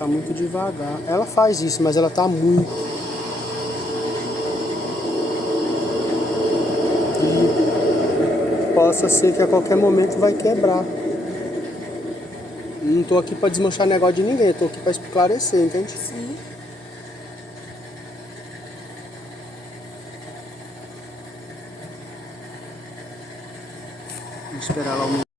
tá muito devagar. Ela faz isso, mas ela tá muito. E possa ser que a qualquer momento vai quebrar. Não tô aqui pra desmanchar negócio de ninguém, eu tô aqui pra esclarecer, entende? Sim. Vou esperar lá o